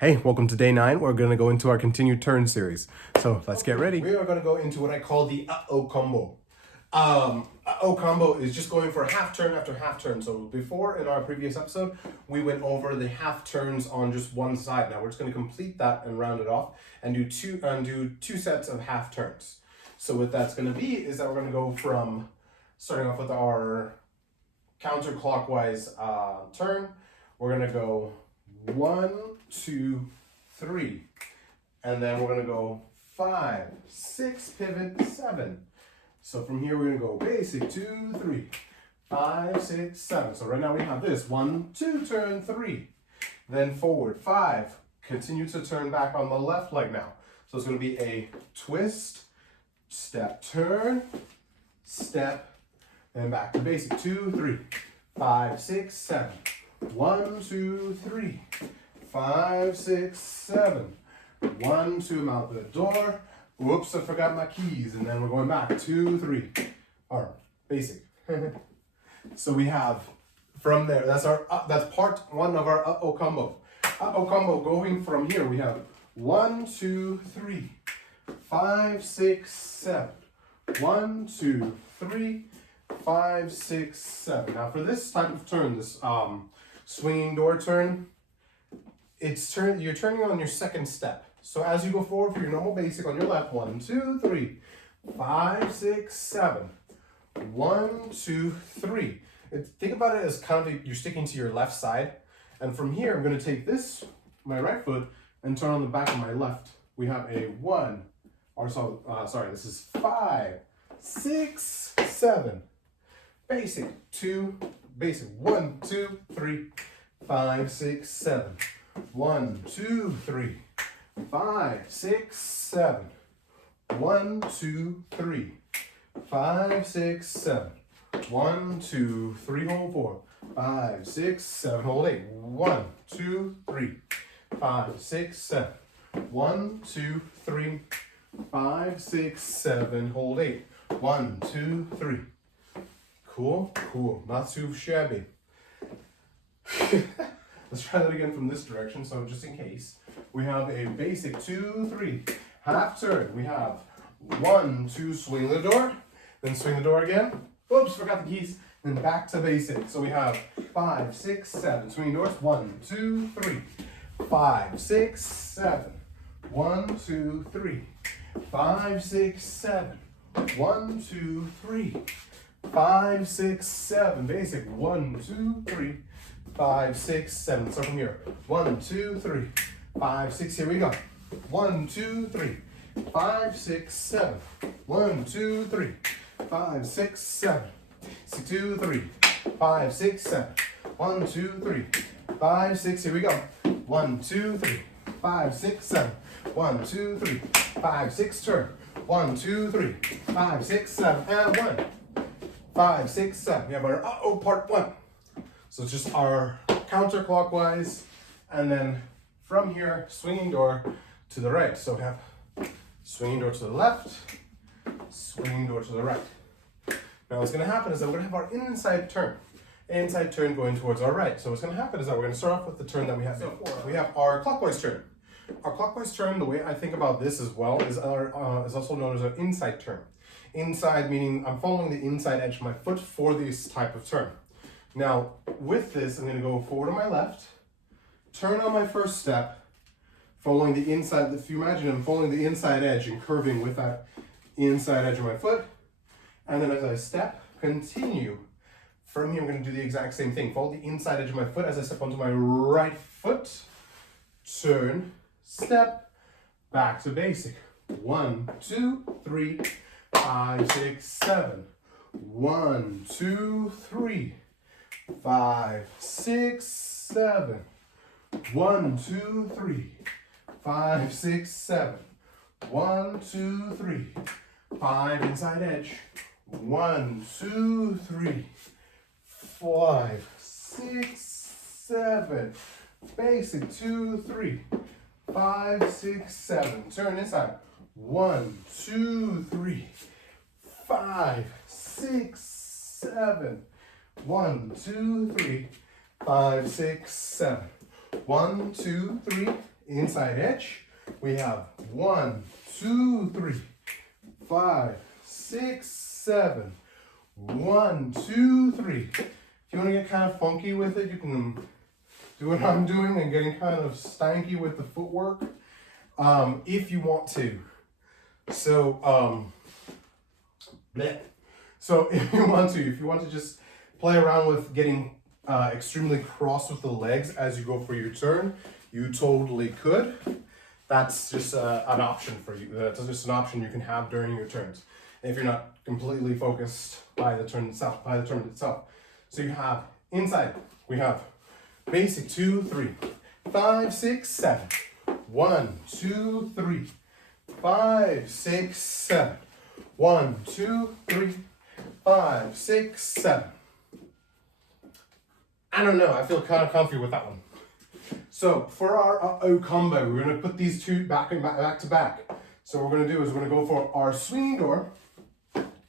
Hey, welcome to day 9. We're going to go into our continued turn series. So let's get ready. We are going to go into what I call the uh-oh combo. Uh-oh combo is just going for half turn after half turn. So before, in our previous episode, we went over the half turns on just one side. Now we're just going to complete that and round it off and do two sets of half turns. So what that's going to be is that we're going to go from starting off with our counterclockwise turn. We're going to go 1, 2, 3, and then we're going to go 5, 6, pivot, 7. So from here we're going to go basic 2, 3, 5, 6, 7. So right now we have this 1, 2, turn 3, then forward 5. Continue to turn back on the left leg now. So it's going to be a twist, step, turn, step, and back to basic 2, 3, 5, 6, 7. 1, 2, 3, 5, 6, 7. 1, 2, I'm out the door. Whoops, I forgot my keys. And then we're going back. 2, 3. All right, basic. So we have from there. That's part 1 of our uh-oh combo. Uh-oh combo going from here. We have 1, 2, 3, 5, 6, 7. 1, 2, 3, 5, 6, 7. Now for this type of turn, this swinging door turn, you're turning on your second step. So as you go forward for your normal basic on your left, 1, 2, 3, 5, 6, 7. 1, 2, 3. Think about it as kind of you're sticking to your left side. And from here, I'm going to take my right foot, and turn on the back of my left. We have a 1, this is 5, 6, 7. Basic, 2, basic, 1, 2, 3, 5, 6, 7. 1, 2, 3, 5, 6, 7. 1, 2, 3, 5, 6, 7. 1, 2, 3, hold 4. 5, 6, 7, hold 8. 1, 2, 3, 5, 6, 7. 1, 2, 3, 5, 6, 7, hold 8. 1, 2, 3. Cool, cool, not too shabby. Let's try that again from this direction, so just in case. We have a basic 2, 3, half turn. We have 1, 2, swing the door, then swing the door again. Oops, forgot the keys. Then back to basic. So we have 5, 6, 7. Swinging doors, 1, 2, 3, 5, 6, 7. 1, 2, 3, 5, 6, 7. 1, 2, 3. 5, 6, 7. Basic. 1, 2, 3, 5, 6, 7. So from here. 1, 2, 3, 5, 6. Here we go. 1, 2, 3, 5, 6, 7. 1, 2, 3, 5, 6, 7. 2, 3, 5, 6, 7. 1, 2, 3, 5, 6. Here we go. 1, 2, 3, 5, 6, 7. 1, 2, 3, 5, 6. Turn. 1, 2, 3, 5, 6, 7. And 1. 5, 6, 7. We have our uh-oh part 1. So it's just our counterclockwise, and then from here, swinging door to the right. So we have swinging door to the left, swinging door to the right. Now what's going to happen is that we're going to have our inside turn going towards our right. So what's going to happen is that we're going to start off with the turn that we had before. We have our clockwise turn. Our clockwise turn, the way I think about this as well, is also known as an inside turn. Inside meaning I'm following the inside edge of my foot for this type of turn. Now, with this, I'm going to go forward on my left, turn on my first step, following the inside. If you imagine I'm following the inside edge and curving with that inside edge of my foot, and then as I step, continue. From here, I'm going to do the exact same thing. Follow the inside edge of my foot as I step onto my right foot, turn, step, back to basic. 1, 2, 3, 5, 6, 7. 1, 2, 3, 5, 6, 7. 1, 2, 3, 5, 6, 7. 1, 2, 3, 5, inside edge. 1, 2, 3, 5, 6, 7. Basic. 2, 3, 5, 6, 7. Turn inside. 1, 2, 3, 5, 6, 7. 1, 2, 3, 5, 6, 7. 1, 2, 3, inside edge. We have 1, 2, 3, 5, 6, 7. 1, 2, 3. If you want to get kind of funky with it, you can do what I'm doing and getting kind of stanky with the footwork, if you want to. So, So if you want to just play around with getting extremely cross with the legs as you go for your turn, you totally could. That's just an option for you. That's just an option you can have during your turns. If you're not completely focused by the turn itself, So you have inside, we have basic 2, 3, 5, 6, 7. 1, 2, 3, 5, 6, 7. 1, 2, 3, 5, 6, 7. I don't know, I feel kind of comfy with that one. So for our O combo, we're going to put these two back to back. So what we're going to do is we're going to go for our swinging door.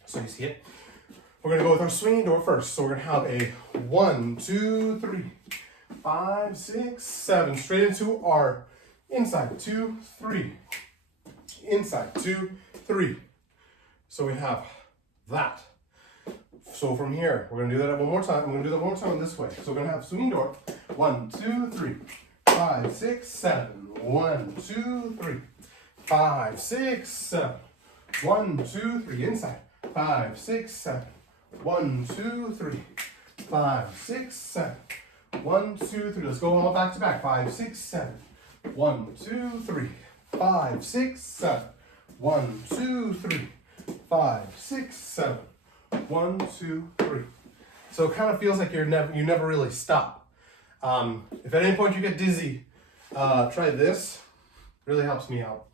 So you see it. We're going to go with our swinging door first. So we're going to have a 1, 2, 3, 5, 6, 7. Straight into our inside 2, 3. Inside 2, 3. So we have that. So from here, we're going to do that one more time. We're going to do that one more time this way. So we're going to have swinging door. 1, 2, 3, 5, 6, 7. 1, 2, 3, 5, 6, 7. 1, 2, 3. Inside. 5, 6, 7. 1, 2, 3, 5, 6, 7. 1, 2, 3. Let's go all back to back. 5, 6, 7. 1, 2, 3, 5, 6, 7. 1, 2, 3, 5, 6, 7. 1, 2, 3. So it kind of feels like you never really stop. If at any point you get dizzy, try this. Really helps me out.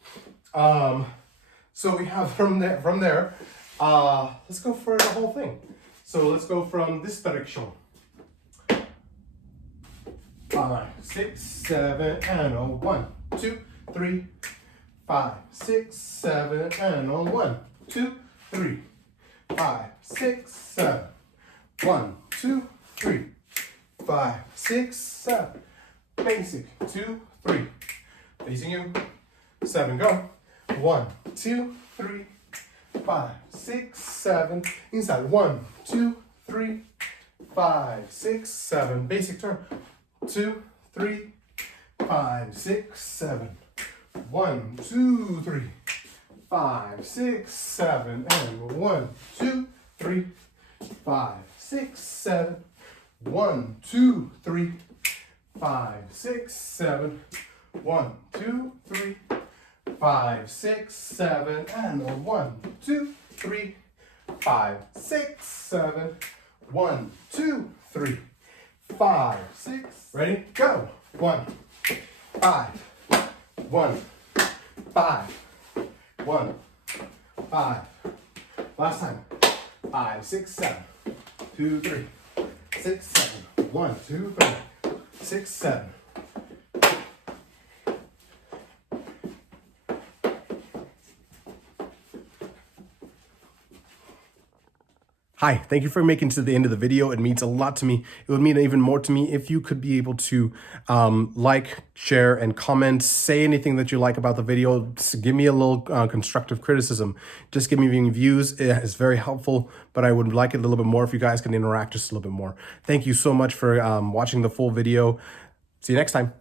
So we have from there. Let's go for the whole thing. So let's go from this direction. 5, 6, 7, and a 1, 2, 3, 5, 6, 7, and a 1, 2, 3, 5, 6, 7. 1, 2, 3, 5, 6, 7. Basic 2, 3. Facing you. 7. Go. 1, 2, 3, 5, 6, 7. Inside. 1, 2, 3, 5, 6, 7. Basic turn. 2, 3, 5, 6, 7. 1, 2, 3, 5, 6, 7. And 1, 2, 3, 5, 6, 7. 1, 2, 3, 5, 6, 7. 1, 2, 3, 5, 6, 7. And 1, 2, 3, 5, 6, 7. 1, 2, 3, 5, 6. Ready? Go. 1, 5. 1, 5. 1, 5. Last time. 5, 6, 7. 2, 3. 6, 7. 1, 2, 3. 6, 7. Hi, thank you for making it to the end of the video. It means a lot to me. It would mean even more to me if you could be able to like, share, and comment. Say anything that you like about the video. Just give me a little constructive criticism. Just give me views. It is very helpful, but I would like it a little bit more if you guys can interact just a little bit more. Thank you so much for watching the full video. See you next time.